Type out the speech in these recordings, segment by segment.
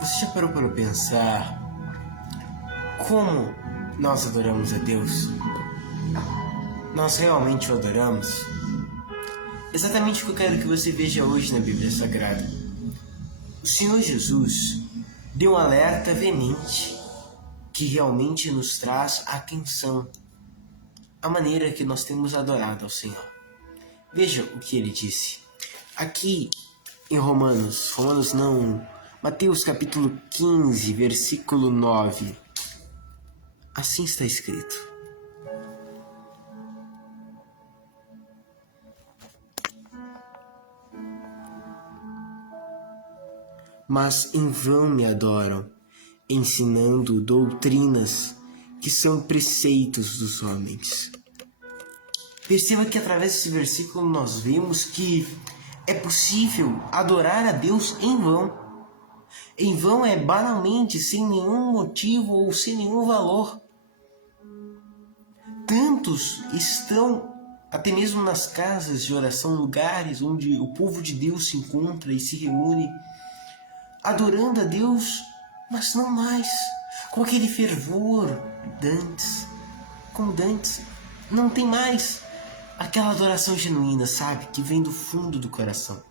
Você já parou para pensar como nós adoramos a Deus? Nós realmente o adoramos? Exatamente o que eu quero que você veja hoje na Bíblia Sagrada. O Senhor Jesus deu um alerta veemente que realmente nos traz atenção à maneira que nós temos adorado ao Senhor. Veja o que ele disse. Aqui em Mateus capítulo 15, versículo 9. Assim está escrito: mas em vão me adoram, ensinando doutrinas que são preceitos dos homens. Perceba que através desse versículo nós vemos que é possível adorar a Deus em vão. Em vão é banalmente, sem nenhum motivo ou sem nenhum valor. Tantos estão até mesmo nas casas de oração, lugares onde o povo de Deus se encontra e se reúne, adorando a Deus, mas não mais com aquele fervor como dantes. Não tem mais aquela adoração genuína, sabe? Que vem do fundo do coração.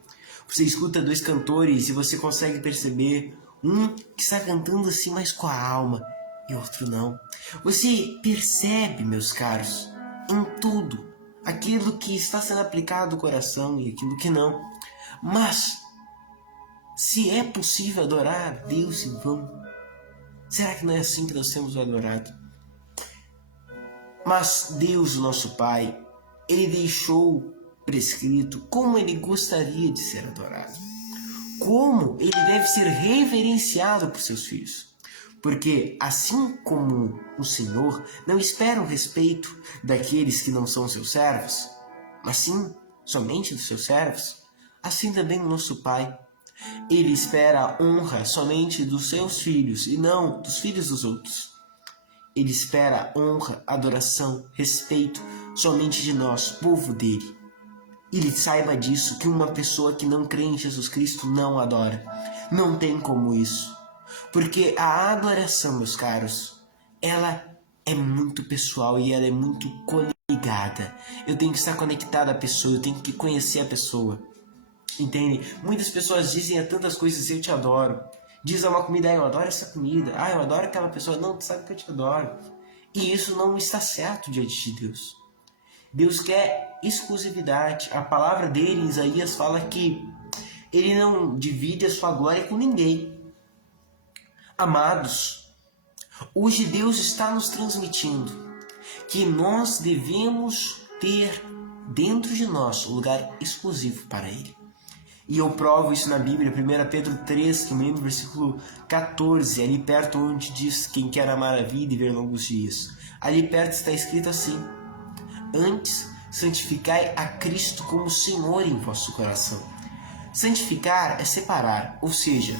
Você escuta dois cantores e você consegue perceber um que está cantando assim mais com a alma e outro não. Você percebe, meus caros, em tudo aquilo que está sendo aplicado ao coração e aquilo que não. Mas se é possível adorar a Deus em vão, será que não é assim que nós temos adorado? Mas Deus, o nosso Pai, Ele deixou prescrito como Ele gostaria de ser adorado, como Ele deve ser reverenciado por seus filhos. Porque assim como o Senhor não espera o respeito daqueles que não são seus servos, mas sim somente dos seus servos, assim também o nosso Pai, Ele espera a honra somente dos seus filhos e não dos filhos dos outros. Ele espera honra, adoração, respeito somente de nós, povo dele. Ele saiba disso, que uma pessoa que não crê em Jesus Cristo não adora. Não tem como isso. Porque a adoração, meus caros, ela é muito pessoal e ela é muito coligada. Eu tenho que estar conectado à pessoa, eu tenho que conhecer a pessoa. Entende? Muitas pessoas dizem tantas coisas: eu te adoro. Diz a uma comida: eu adoro essa comida. Eu adoro aquela pessoa. Não, tu sabe que eu te adoro. E isso não está certo diante de Deus. Deus quer exclusividade. A palavra dele, em Isaías, fala que ele não divide a sua glória com ninguém. Amados, hoje Deus está nos transmitindo que nós devemos ter dentro de nós um lugar exclusivo para Ele. E eu provo isso na Bíblia, 1 Pedro 3, que me lembro, versículo 14, ali perto onde diz: quem quer amar a vida e ver longos dias. Ali perto está escrito assim: antes, santificai a Cristo como Senhor em vosso coração. Santificar é separar, ou seja,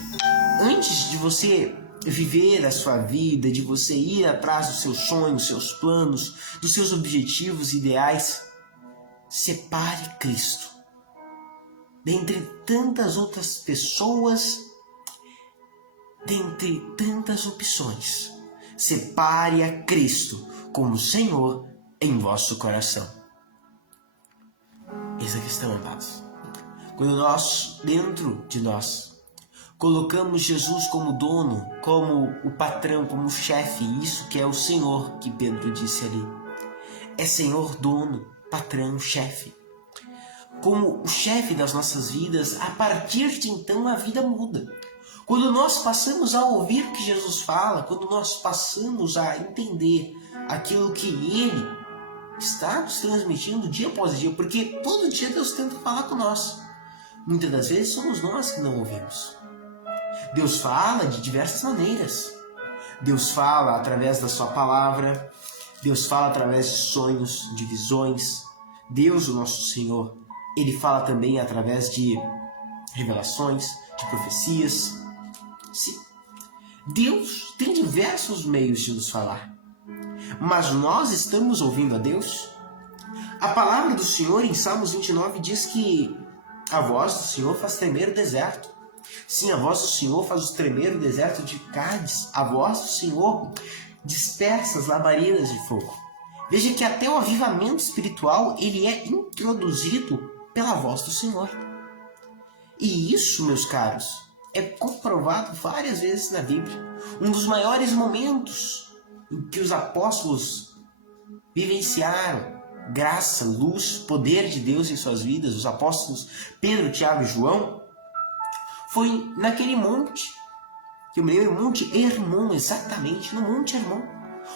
antes de você viver a sua vida, de você ir atrás dos seus sonhos, seus planos, dos seus objetivos, ideais, separe Cristo. Dentre tantas outras pessoas, dentre tantas opções, separe a Cristo como Senhor em vosso coração. Eis a questão, amados. Quando nós, dentro de nós, colocamos Jesus como dono, como o patrão, como o chefe, isso que é o Senhor que Pedro disse ali. É Senhor, dono, patrão, chefe. Como o chefe das nossas vidas, a partir de então a vida muda. Quando nós passamos a ouvir o que Jesus fala, quando nós passamos a entender aquilo que Ele está nos transmitindo dia após dia, porque todo dia Deus tenta falar com nós. Muitas das vezes somos nós que não ouvimos. Deus fala de diversas maneiras. Deus fala através da sua palavra. Deus fala através de sonhos, de visões. Deus, o nosso Senhor, Ele fala também através de revelações, de profecias. Sim. Deus tem diversos meios de nos falar. Mas nós estamos ouvindo a Deus? A palavra do Senhor em Salmos 29 diz que a voz do Senhor faz tremer o deserto. Sim, a voz do Senhor faz tremer o deserto de Cádiz. A voz do Senhor dispersa as labaredas de fogo. Veja que até o avivamento espiritual ele é introduzido pela voz do Senhor. E isso, meus caros, é comprovado várias vezes na Bíblia. Um dos maiores momentos em que os apóstolos vivenciaram graça, luz, poder de Deus em suas vidas, os apóstolos Pedro, Tiago e João, foi naquele monte, que eu me lembro, o Monte Hermon, exatamente, no Monte Hermon,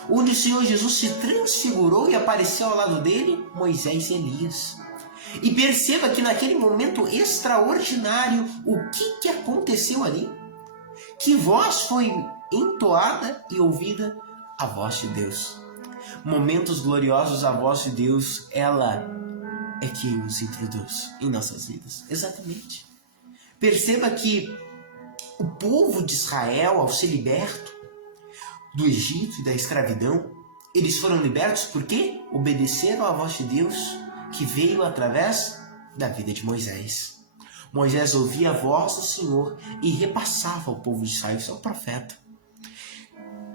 onde o Senhor Jesus se transfigurou e apareceu ao lado dele Moisés e Elias. E perceba que naquele momento extraordinário, o que aconteceu ali? Que voz foi entoada e ouvida? A voz de Deus. Momentos gloriosos, a voz de Deus, ela é que os introduz em nossas vidas. Exatamente. Perceba que o povo de Israel, ao ser liberto do Egito e da escravidão, eles foram libertos porque obedeceram à voz de Deus que veio através da vida de Moisés. Moisés ouvia a voz do Senhor e repassava ao povo de Israel. Isso é o profeta.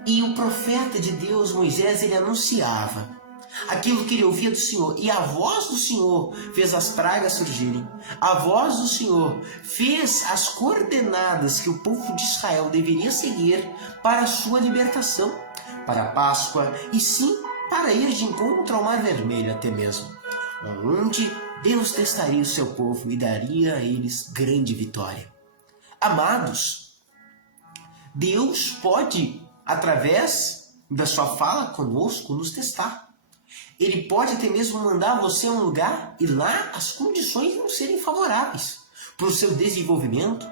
E o profeta de Deus, Moisés, ele anunciava aquilo que ele ouvia do Senhor. E a voz do Senhor fez as pragas surgirem. A voz do Senhor fez as coordenadas que o povo de Israel deveria seguir para a sua libertação, para a Páscoa e sim para ir de encontro ao Mar Vermelho até mesmo, onde Deus testaria o seu povo e daria a eles grande vitória. Amados, Deus pode, através da sua fala conosco, nos testar. Ele pode até mesmo mandar você a um lugar e lá as condições não serem favoráveis para o seu desenvolvimento,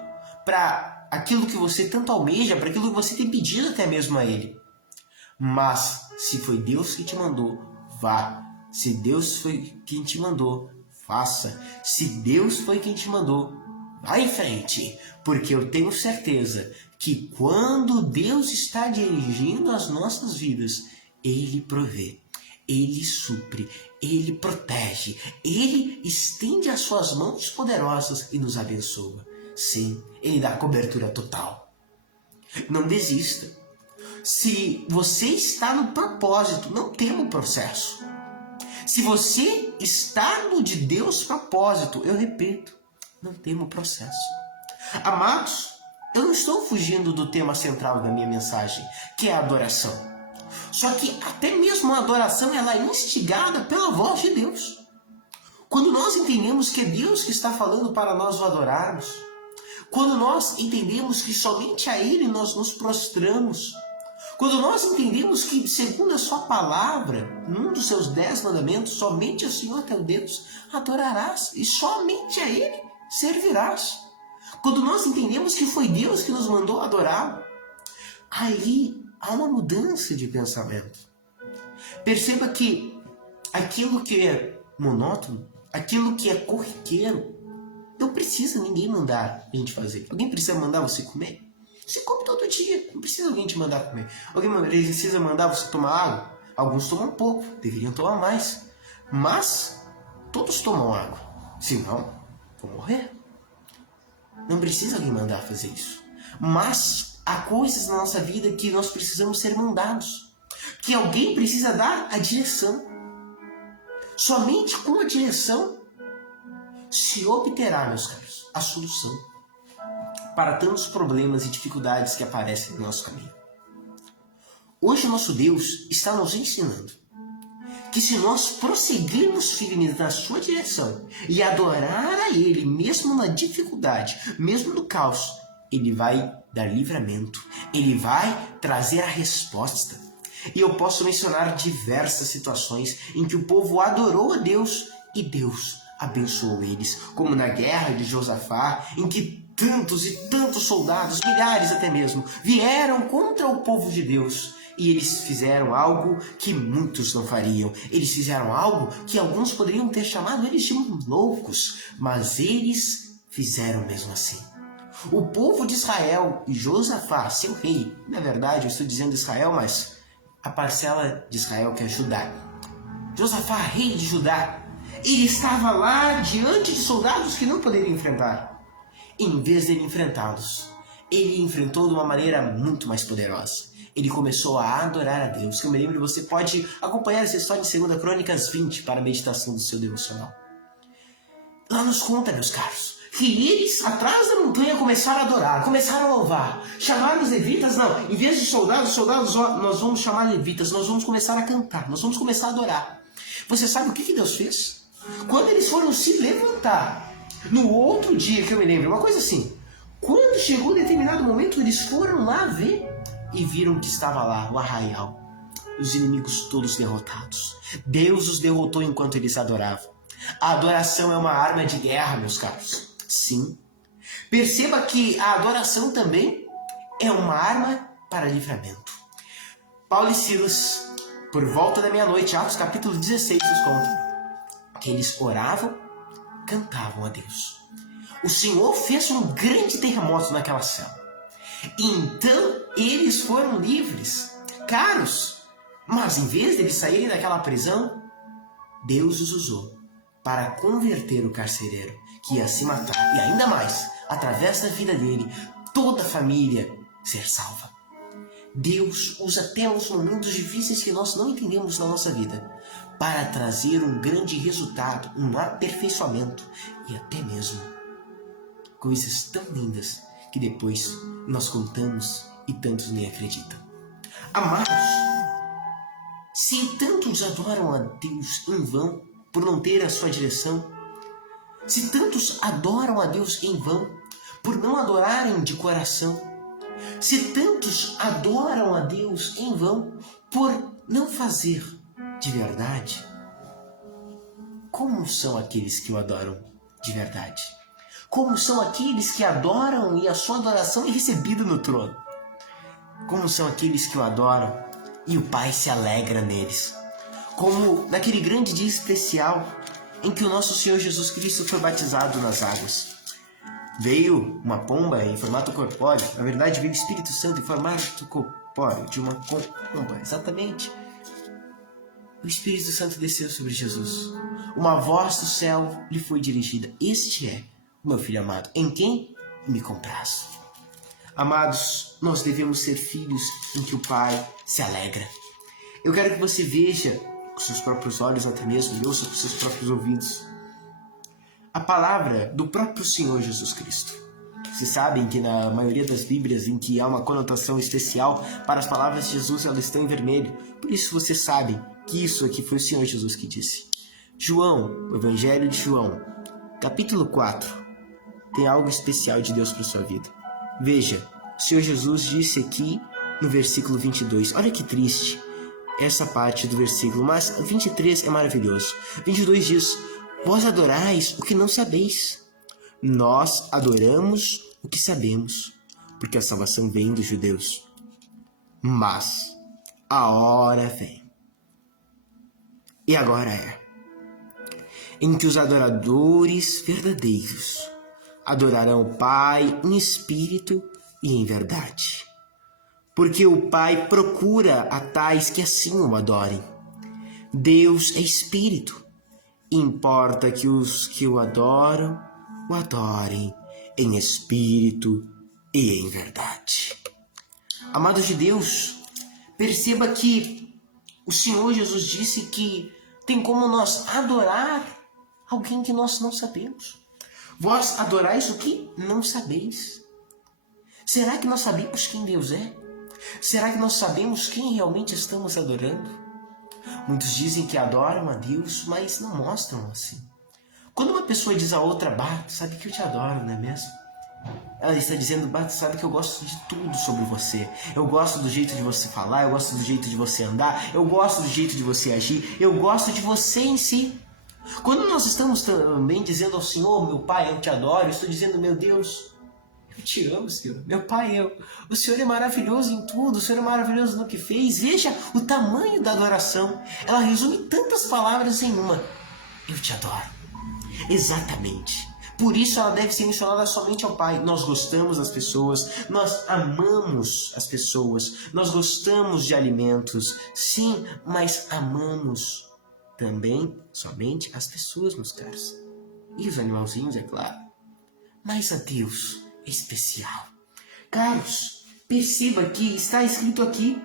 para aquilo que você tanto almeja, para aquilo que você tem pedido até mesmo a Ele. Mas se foi Deus que te mandou, vá. Se Deus foi quem te mandou, faça. Se Deus foi quem te mandou, vá em frente, porque eu tenho certeza que quando Deus está dirigindo as nossas vidas, Ele provê, Ele supre, Ele protege, Ele estende as suas mãos poderosas e nos abençoa. Sim, Ele dá cobertura total. Não desista. Se você está no propósito, não tema o processo. Se você está no de Deus propósito, eu repito, não tema o processo. Amados, eu não estou fugindo do tema central da minha mensagem, que é a adoração. Só que até mesmo a adoração ela é instigada pela voz de Deus. Quando nós entendemos que é Deus que está falando para nós o adorarmos, quando nós entendemos que somente a Ele nós nos prostramos, quando nós entendemos que, segundo a sua palavra, num dos seus 10 mandamentos, somente ao Senhor teu Deus adorarás e somente a Ele servirás. Quando nós entendemos que foi Deus que nos mandou adorar, aí há uma mudança de pensamento. Perceba que aquilo que é monótono, aquilo que é corriqueiro, não precisa ninguém mandar a gente fazer. Alguém precisa mandar você comer? Você come todo dia, não precisa alguém te mandar comer. Alguém precisa mandar você tomar água? Alguns tomam pouco, deveriam tomar mais. Mas todos tomam água, senão vão morrer. Não precisa alguém mandar fazer isso. Mas há coisas na nossa vida que nós precisamos ser mandados. Que alguém precisa dar a direção. Somente com a direção se obterá, meus caros, a solução para tantos problemas e dificuldades que aparecem no nosso caminho. Hoje o nosso Deus está nos ensinando que se nós prosseguirmos firmes na sua direção e adorar a Ele, mesmo na dificuldade, mesmo no caos, Ele vai dar livramento, Ele vai trazer a resposta. E eu posso mencionar diversas situações em que o povo adorou a Deus e Deus abençoou eles, como na guerra de Josafá, em que tantos e tantos soldados, milhares até mesmo, vieram contra o povo de Deus. E eles fizeram algo que muitos não fariam. Eles fizeram algo que alguns poderiam ter chamado eles de loucos. Mas eles fizeram mesmo assim. O povo de Israel e Josafá, seu rei, na verdade eu estou dizendo Israel, mas a parcela de Israel que é Judá. Josafá, rei de Judá, ele estava lá diante de soldados que não poderiam enfrentar. em vez dele enfrentá-los, ele enfrentou de uma maneira muito mais poderosa. Ele começou a adorar a Deus. Que eu me lembro, você pode acompanhar essa história em 2 Crônicas 20 para a meditação do seu devocional. Lá nos conta, meus caros, que eles, atrás da montanha, começaram a adorar, começaram a louvar. Chamaram os levitas, não. Em vez de soldados, nós vamos chamar levitas. Nós vamos começar a cantar, nós vamos começar a adorar. Você sabe o que Deus fez? Quando eles foram se levantar, no outro dia, que eu me lembro, uma coisa assim, quando chegou um determinado momento, eles foram lá ver e viram que estava lá o arraial, os inimigos todos derrotados. Deus os derrotou enquanto eles adoravam. A adoração é uma arma de guerra, meus caros. Sim. Perceba que a adoração também é uma arma para livramento. Paulo e Silas, por volta da meia-noite, Atos capítulo 16, nos conta que eles oravam, cantavam a Deus. O Senhor fez um grande terremoto naquela cela. Então eles foram livres, caros. Mas em vez de eles saírem daquela prisão, Deus os usou para converter o carcereiro que ia se matar. E ainda mais, através da vida dele, toda a família ser salva. Deus usa até os momentos difíceis que nós não entendemos na nossa vida para trazer um grande resultado, um aperfeiçoamento e até mesmo coisas tão lindas que depois nós contamos e tantos nem acreditam. Amados, se tantos adoram a Deus em vão por não ter a sua direção, se tantos adoram a Deus em vão por não adorarem de coração, se tantos adoram a Deus em vão por não fazer de verdade, como são aqueles que o adoram de verdade? Como são aqueles que adoram e a sua adoração é recebida no trono? Como são aqueles que o adoram e o Pai se alegra neles? Como naquele grande dia especial em que o nosso Senhor Jesus Cristo foi batizado nas águas. Veio uma pomba em formato corpóreo, na verdade veio o Espírito Santo em formato corpóreo, de uma pomba, exatamente. O Espírito Santo desceu sobre Jesus. Uma voz do céu lhe foi dirigida: este é o meu Filho amado, em quem me comprazo. Amados, nós devemos ser filhos em que o Pai se alegra. Eu quero que você veja com seus próprios olhos até mesmo, e ouça com seus próprios ouvidos a palavra do próprio Senhor Jesus Cristo. Vocês sabem que na maioria das Bíblias em que há uma conotação especial para as palavras de Jesus, elas estão em vermelho. Por isso vocês sabem que isso aqui foi o Senhor Jesus que disse. João, o Evangelho de João, capítulo 4, tem algo especial de Deus para a sua vida. Veja, o Senhor Jesus disse aqui no versículo 22, olha que triste essa parte do versículo, mas 23 é maravilhoso. 22 diz: vós adorais o que não sabeis. Nós adoramos o que sabemos, porque a salvação vem dos judeus. Mas a hora vem, e agora é, em que os adoradores verdadeiros adorarão o Pai em espírito e em verdade. Porque o Pai procura a tais que assim o adorem. Deus é espírito. Importa que os que o adorem em espírito e em verdade. Amados de Deus, perceba que o Senhor Jesus disse que tem como nós adorar alguém que nós não sabemos. Vós adorais o que não sabeis. Será que nós sabemos quem Deus é? Será que nós sabemos quem realmente estamos adorando? Muitos dizem que adoram a Deus, mas não mostram assim. Quando uma pessoa diz a outra: bah, tu sabe que eu te adoro, não é mesmo? Ela está dizendo: bah, tu sabe que eu gosto de tudo sobre você. Eu gosto do jeito de você falar, eu gosto do jeito de você andar, eu gosto do jeito de você agir, eu gosto de você em si. Quando nós estamos também dizendo ao Senhor: meu Pai, eu te adoro, eu estou dizendo: meu Deus, eu te amo, Senhor. Meu Pai, o Senhor é maravilhoso em tudo, o Senhor é maravilhoso no que fez. Veja o tamanho da adoração. Ela resume tantas palavras em uma: eu te adoro. Exatamente. Por isso ela deve ser mencionada somente ao Pai. Nós gostamos das pessoas, nós amamos as pessoas, nós gostamos de alimentos, sim, mas amamos também somente as pessoas, meus caros. E os animalzinhos, é claro. mas a Deus é especial. Caros, perceba que está escrito aqui: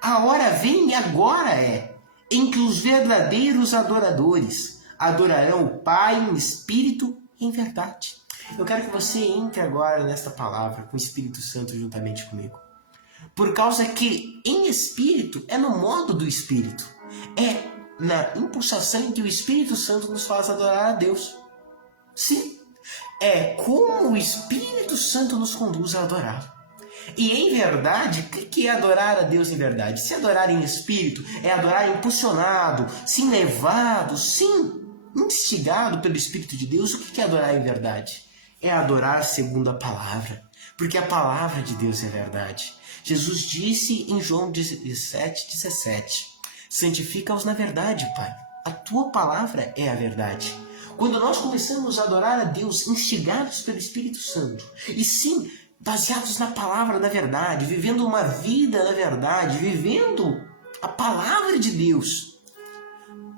a hora vem e agora é, em que os verdadeiros adoradores adorarão o Pai em espírito e em verdade. Eu quero que você entre agora nesta palavra com o Espírito Santo juntamente comigo. Por causa que em espírito é no modo do Espírito. É na impulsação em que o Espírito Santo nos faz adorar a Deus. Sim, é como o Espírito Santo nos conduz a adorá-lo. E em verdade, o que é adorar a Deus em verdade? Se adorar em espírito é adorar impulsionado, sim, levado, sim, instigado pelo Espírito de Deus. O que é adorar em verdade? É adorar segundo a palavra, porque a palavra de Deus é verdade. Jesus disse em João 17:17, santifica-os na verdade, Pai. A tua palavra é a verdade. Quando nós começamos a adorar a Deus instigados pelo Espírito Santo, e sim, baseados na palavra da verdade, vivendo uma vida da verdade, vivendo a palavra de Deus,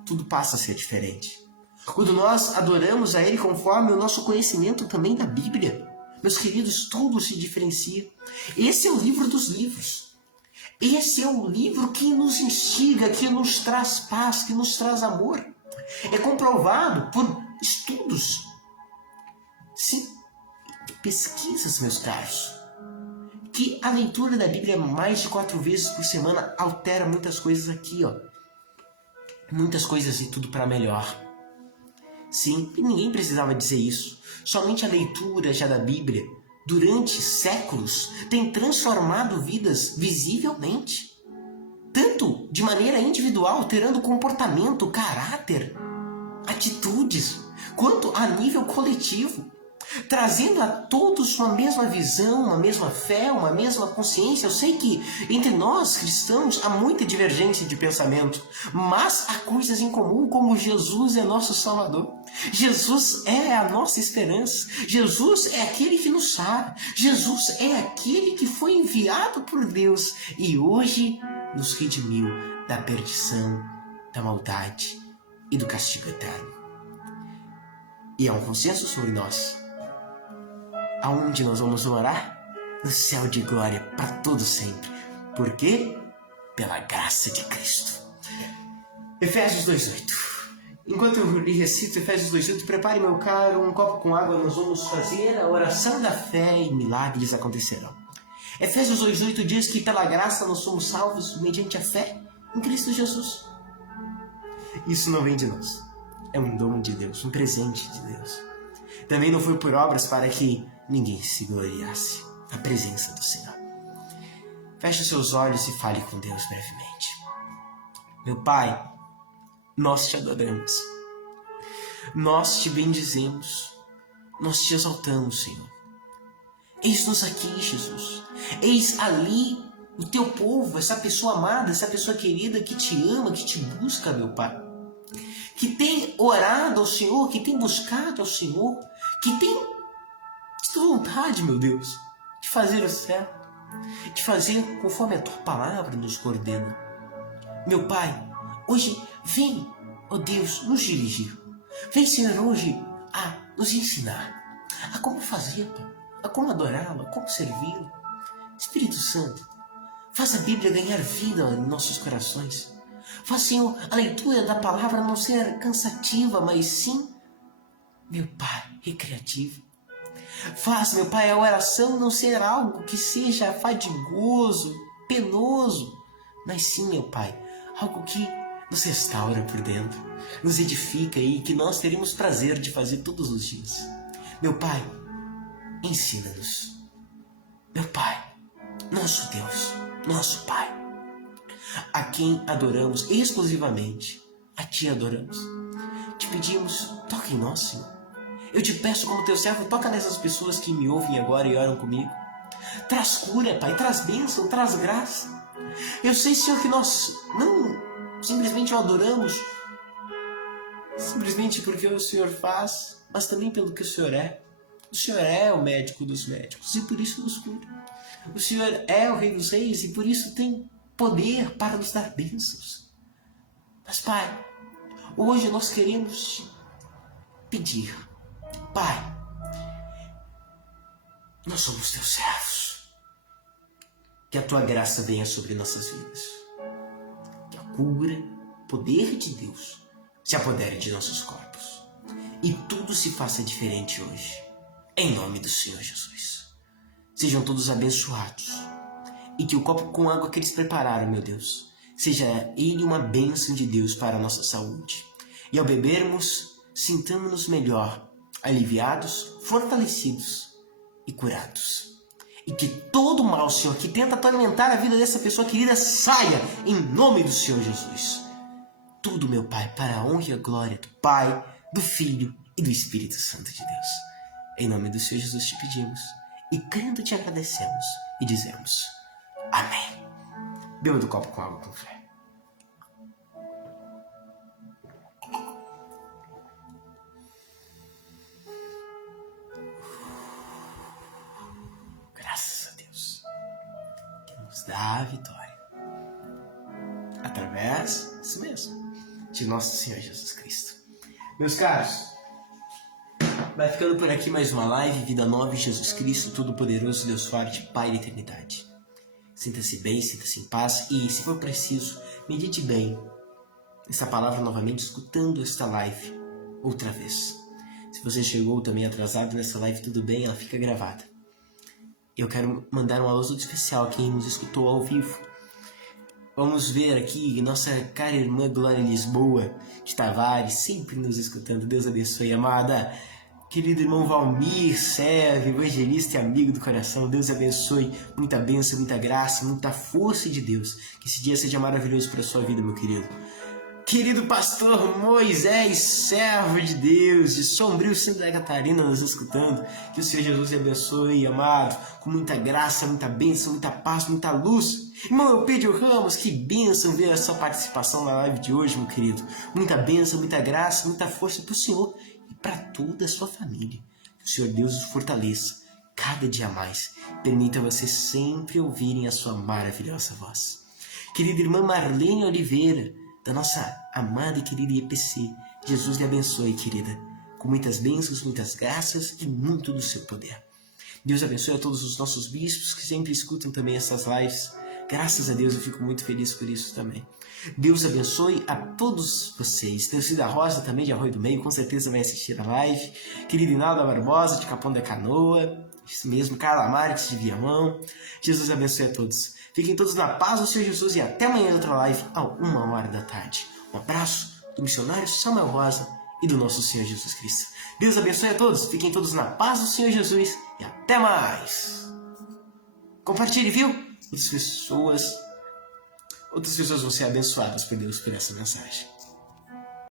tudo passa a ser diferente. Quando nós adoramos a Ele conforme o nosso conhecimento também da Bíblia, meus queridos, tudo se diferencia. Esse é o livro dos livros. Esse é o livro que nos instiga, que nos traz paz, que nos traz amor. É comprovado por estudos, sim, pesquisas, meus caros, que a leitura da Bíblia mais de 4 vezes por semana altera muitas coisas aqui, ó. Muitas coisas e tudo para melhor. Sim, e ninguém precisava dizer isso. Somente a leitura já da Bíblia, durante séculos, tem transformado vidas visivelmente. Tanto de maneira individual, alterando comportamento, caráter, atitudes, quanto a nível coletivo, trazendo a todos uma mesma visão, uma mesma fé, uma mesma consciência. Eu sei que entre nós cristãos há muita divergência de pensamento, mas há coisas em comum, como Jesus é nosso Salvador, Jesus é a nossa esperança, Jesus é aquele que nos sara, Jesus é aquele que foi enviado por Deus e hoje nos redimiu da perdição, da maldade e do castigo eterno. E há um consenso sobre nós. Aonde nós vamos morar? No céu de glória para todo sempre. Por quê? Pela graça de Cristo. Efésios 2:8. Enquanto eu lhe recito Efésios 2:8, prepare, meu caro, um copo com água. Nós vamos fazer a oração da fé e milagres acontecerão. Efésios 2:8 diz que pela graça nós somos salvos mediante a fé em Cristo Jesus. Isso não vem de nós. É um dom de Deus, um presente de Deus. Também não foi por obras para que ninguém se gloriasse. A presença do Senhor. Feche os seus olhos e fale com Deus brevemente. Meu Pai, nós te adoramos. Nós te bendizemos. Nós te exaltamos, Senhor. Eis-nos aqui, Jesus. Eis ali o teu povo, essa pessoa amada, essa pessoa querida que te ama, que te busca, meu Pai. Que tem orado ao Senhor, que tem buscado ao Senhor, que tem vontade, meu Deus, de fazer o certo, de fazer conforme a tua palavra nos coordena. Meu Pai, hoje vem, ó Deus, nos dirigir. Vem, Senhor, hoje a nos ensinar a como fazer, Pai, a como adorá-lo, a como servi-lo. Espírito Santo, faz a Bíblia ganhar vida em nossos corações. Faz, Senhor, a leitura da palavra não ser cansativa, mas sim, meu Pai, recreativa. Faz, meu Pai, a oração não ser algo que seja fadigoso, penoso, mas sim, meu Pai, algo que nos restaura por dentro, nos edifica e que nós teremos prazer de fazer todos os dias. Meu Pai, ensina-nos. Meu Pai, nosso Deus, nosso Pai, a quem adoramos exclusivamente, a Ti adoramos. Te pedimos, toca em nós, Senhor. Eu te peço como teu servo, toca nessas pessoas que me ouvem agora e oram comigo. Traz cura, Pai, traz bênção, traz graça. Eu sei, Senhor, que nós não simplesmente o adoramos, simplesmente porque o Senhor faz, mas também pelo que o Senhor é. O Senhor é o médico dos médicos e por isso nos cura. O Senhor é o Rei dos Reis e por isso tem poder para nos dar bênçãos. Mas, Pai, hoje nós queremos te pedir, Pai, Nós somos teus servos. Que a tua graça venha sobre nossas vidas. Que a cura, poder de Deus, se apodere de nossos corpos. E tudo se faça diferente hoje. Em nome do Senhor Jesus. Sejam todos abençoados. E que o copo com água que eles prepararam, meu Deus, seja ele uma bênção de Deus para a nossa saúde. E ao bebermos, sintamos-nos melhor, aliviados, fortalecidos e curados. E que todo mal, Senhor, que tenta atormentar a vida dessa pessoa querida, saia em nome do Senhor Jesus. Tudo, meu Pai, para a honra e a glória do Pai, do Filho e do Espírito Santo de Deus. Em nome do Senhor Jesus te pedimos e crendo te agradecemos e dizemos amém. Beba do copo com água com fé. Graças a Deus, que nos dá a vitória. Através, isso mesmo, de nosso Senhor Jesus Cristo. Meus caros, vai ficando por aqui mais uma live, Vida Nova em Jesus Cristo, Todo-Poderoso, Deus Forte, Pai da Eternidade. Sinta-se bem, sinta-se em paz e, se for preciso, medite bem essa palavra novamente, escutando esta live outra vez. Se você chegou também atrasado nessa live, tudo bem, ela fica gravada. Eu quero mandar um alô todo especial a quem nos escutou ao vivo. Vamos ver aqui nossa cara irmã Glória Lisboa de Tavares, sempre nos escutando. Deus abençoe, amada. Querido irmão Valmir, servo, evangelista e amigo do coração, Deus abençoe. Muita bênção, muita graça, muita força de Deus. Que esse dia seja maravilhoso para a sua vida, meu querido. Querido pastor Moisés, servo de Deus, de Sombrio, Santa Catarina, nos escutando. Que o Senhor Jesus te abençoe, amado, com muita graça, muita bênção, muita paz, muita luz. Irmão Eupídio Ramos, que bênção ver a sua participação na live de hoje, meu querido. Muita bênção, muita graça, muita força para o Senhor e para toda a sua família. Que o Senhor Deus os fortaleça cada dia mais. Permita vocês sempre ouvirem a sua maravilhosa voz. Querida irmã Marlene Oliveira, da nossa amada e querida IPC, Jesus lhe abençoe, querida, com muitas bênçãos, muitas graças e muito do seu poder. Deus abençoe a todos os nossos bispos que sempre escutam também essas lives. Graças a Deus, eu fico muito feliz por isso também. Deus abençoe a todos vocês. Teocida Rosa, também de Arroio do Meio, com certeza vai assistir a live. Querida Inalda Barbosa, de Capão da Canoa. Isso mesmo, Carla Marques, de Viamão. Jesus abençoe a todos. Fiquem todos na paz do Senhor Jesus e até amanhã em outra live, a 1h da tarde. Um abraço do missionário Samuel Rosa e do nosso Senhor Jesus Cristo. Deus abençoe a todos. Fiquem todos na paz do Senhor Jesus e até mais. Compartilhe, viu? Outras pessoas vão ser abençoadas por Deus por essa mensagem.